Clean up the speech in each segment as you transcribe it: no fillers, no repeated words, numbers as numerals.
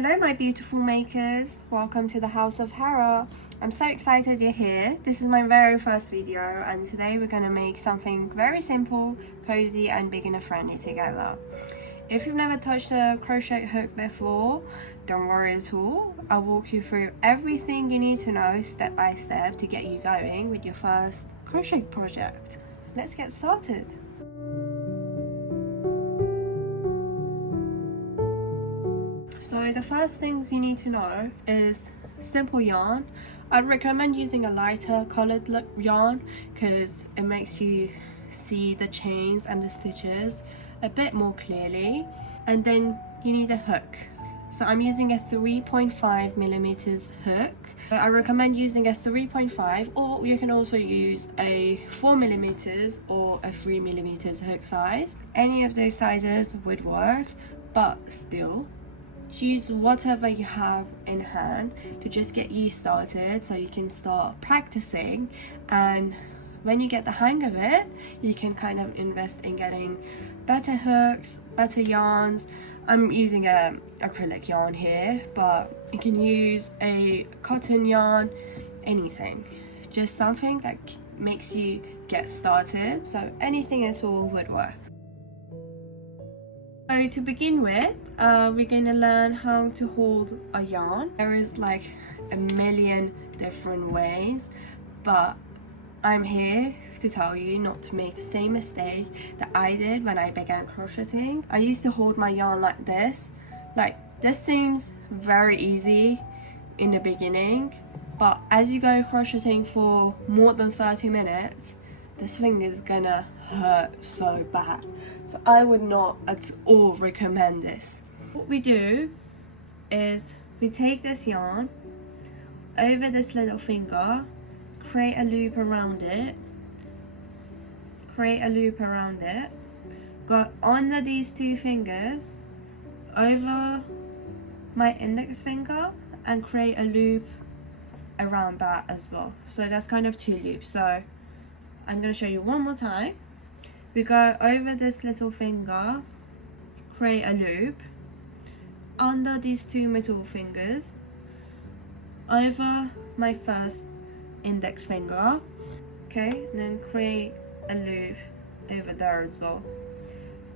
Hello my beautiful makers, welcome to the house of Hera. I'm so excited you're here. This is my very first video and today we're going to make something very simple, cozy and beginner friendly together. If you've never touched a crochet hook before, don't worry at all. I'll walk you through everything you need to know step by step to get you going with your first crochet project. Let's get started. So the first things you need to know is simple yarn. I'd recommend using a lighter colored yarn because it makes you see the chains and the stitches a bit more clearly. And then you need a hook. So I'm using a 3.5 millimeters hook. I recommend using a 3.5, or you can also use a 4 millimeters or a 3 millimeters hook size. Any of those sizes would work, but still use whatever you have in hand to just get you started so you can start practicing, and when you get the hang of it you can kind of invest in getting better hooks, better yarns. I'm using a acrylic yarn here, but you can use a cotton yarn, anything, just something that makes you get started. So anything at all would work. So to begin with, we're going to learn how to hold a yarn. There is like a million different ways, but I'm here to tell you not to make the same mistake that I did when I began crocheting. I used to hold my yarn like this. This seems very easy in the beginning, but as you go crocheting for more than 30 minutes, this thing is gonna hurt so bad. So I would not at all recommend this. What we do is we take this yarn over this little finger, create a loop around it, go under these two fingers, over my index finger, and create a loop around that as well. So that's kind of two loops. So I'm going to show you one more time. We go over this little finger, create a loop, under these two middle fingers, over my first index finger, okay, and then create a loop over there as well.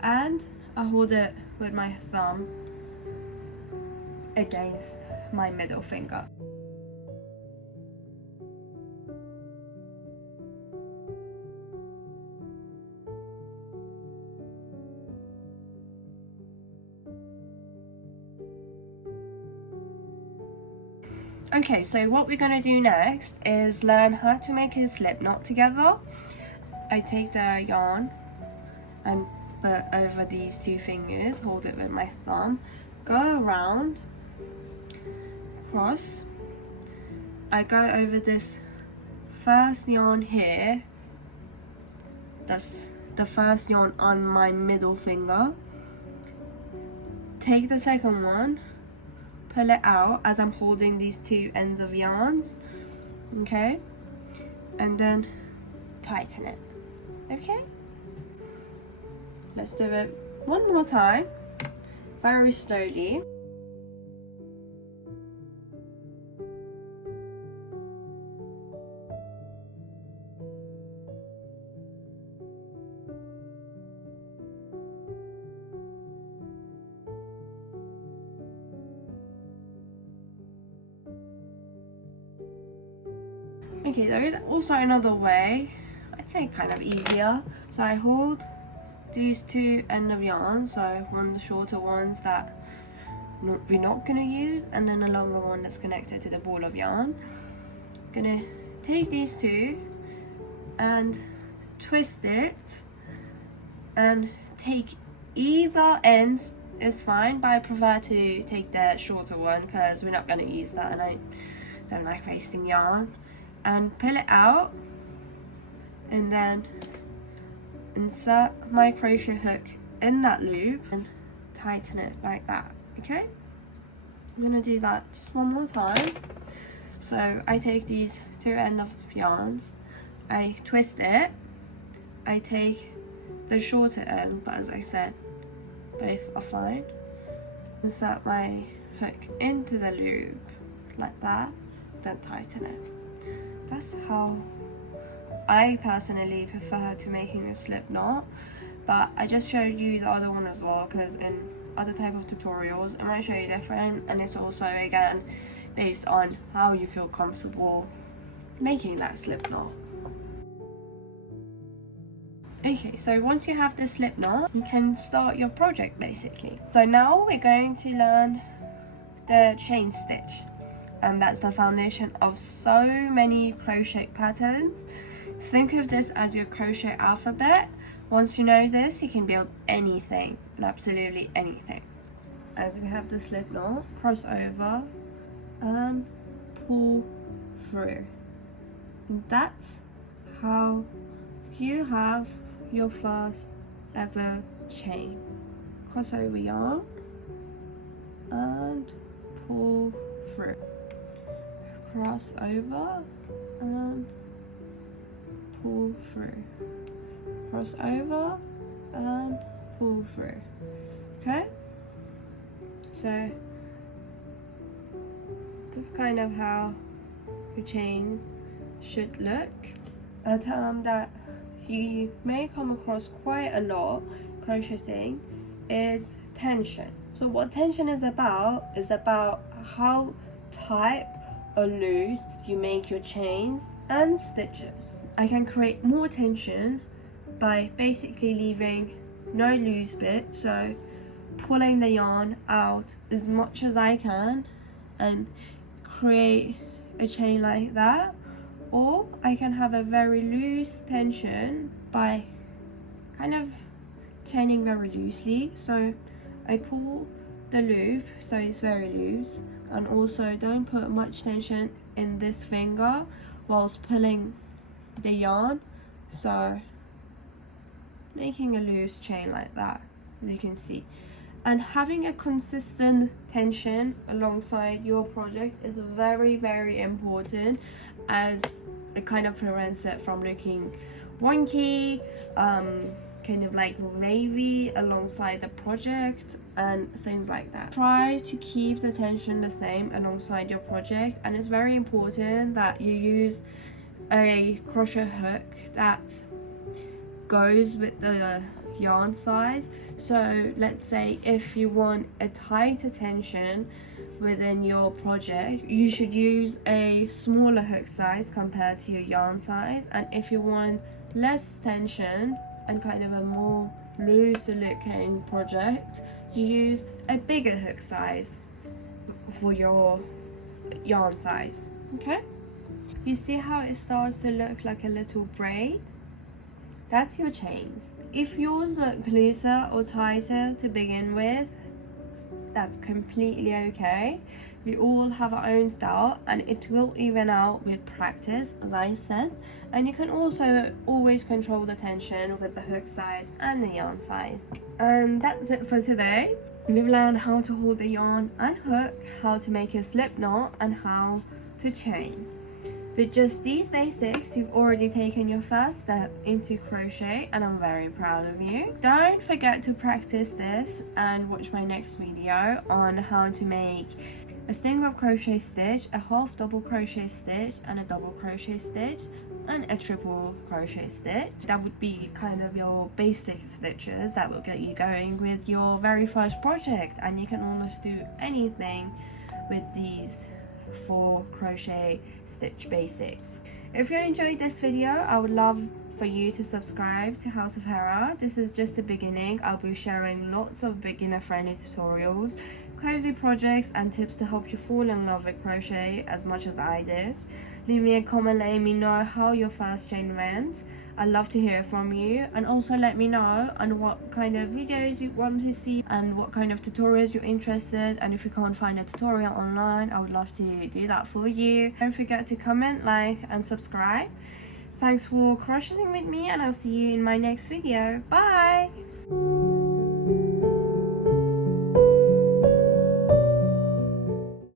And I hold it with my thumb against my middle finger. Okay, so what we're going to do next is learn how to make a slip knot together. I take the yarn and put over these two fingers, hold it with my thumb, go around, cross. I go over this first yarn here, that's the first yarn on my middle finger, take the second one, pull it out as I'm holding these two ends of yarns, okay, and then tighten it. Okay, let's do it one more time, very slowly. Okay, there is also another way, I'd say kind of easier. So I hold these two end of yarn, so one of the shorter ones that we're not going to use, and then a longer one that's connected to the ball of yarn. I'm going to take these two and twist it, and take either ends is fine, but I prefer to take the shorter one because we're not going to use that and I don't like wasting yarn. And pull it out, and then insert my crochet hook in that loop and tighten it like that. Okay, I'm gonna do that just one more time. So I take these two ends of yarns, I twist it, I take the shorter end, but as I said, both are fine. Insert my hook into the loop like that, then tighten it. That's how I personally prefer to making a slip knot, but I just showed you the other one as well, because in other type of tutorials I might show you different, and it's also again based on how you feel comfortable making that slip knot. Okay, so once you have the slip knot, you can start your project basically. So now we're going to learn the chain stitch, and that's the foundation of so many crochet patterns. Think of this as your crochet alphabet. Once you know this, you can build anything, and absolutely anything. As we have the slip knot, cross over and pull through. And that's how you have your first ever chain. Cross over yarn and pull through. Cross over and pull through. Cross over and pull through. Okay, so this is kind of how your chains should look. A term that you may come across quite a lot crocheting is tension. So what tension is about how tight or loose you make your chains and stitches. I can create more tension by basically leaving no loose bit, so pulling the yarn out as much as I can and create a chain like that, or I can have a very loose tension by kind of chaining very loosely. So I pull the loop so it's very loose, and also don't put much tension in this finger whilst pulling the yarn, so making a loose chain like that, as you can see. And having a consistent tension alongside your project is very, very important, as it kind of prevents it from looking wonky, kind of like wavy alongside the project and things like that. Try to keep the tension the same alongside your project, and it's very important that you use a crochet hook that goes with the yarn size. So let's say if you want a tighter tension within your project, you should use a smaller hook size compared to your yarn size, and if you want less tension and kind of a more looser looking project, you use a bigger hook size for your yarn size. Okay, you see how it starts to look like a little braid? That's your chains. If yours look looser or tighter to begin with, that's completely okay. We all have our own style, and it will even out with practice, as I said. And you can also always control the tension with the hook size and the yarn size. And that's it for today. We've learned how to hold the yarn and hook, how to make a slip knot, and how to chain. With just these basics, you've already taken your first step into crochet, and I'm very proud of you. Don't forget to practice this and watch my next video on how to make a single crochet stitch, a half double crochet stitch, and a double crochet stitch, and a triple crochet stitch. That would be kind of your basic stitches that will get you going with your very first project, and you can almost do anything with these 4 crochet stitch basics. If you enjoyed this video, I would love for you to subscribe to House of Hera. This is just the beginning. I'll be sharing lots of beginner friendly tutorials, cozy projects, and tips to help you fall in love with crochet as much as I did. Leave me a comment letting me know how your first chain went. I'd love to hear from you, and also let me know on what kind of videos you want to see and what kind of tutorials you're interested, and if you can't find a tutorial online, I would love to do that for you. Don't forget to comment, like, and subscribe. Thanks for crocheting with me, and I'll see you in my next video. Bye!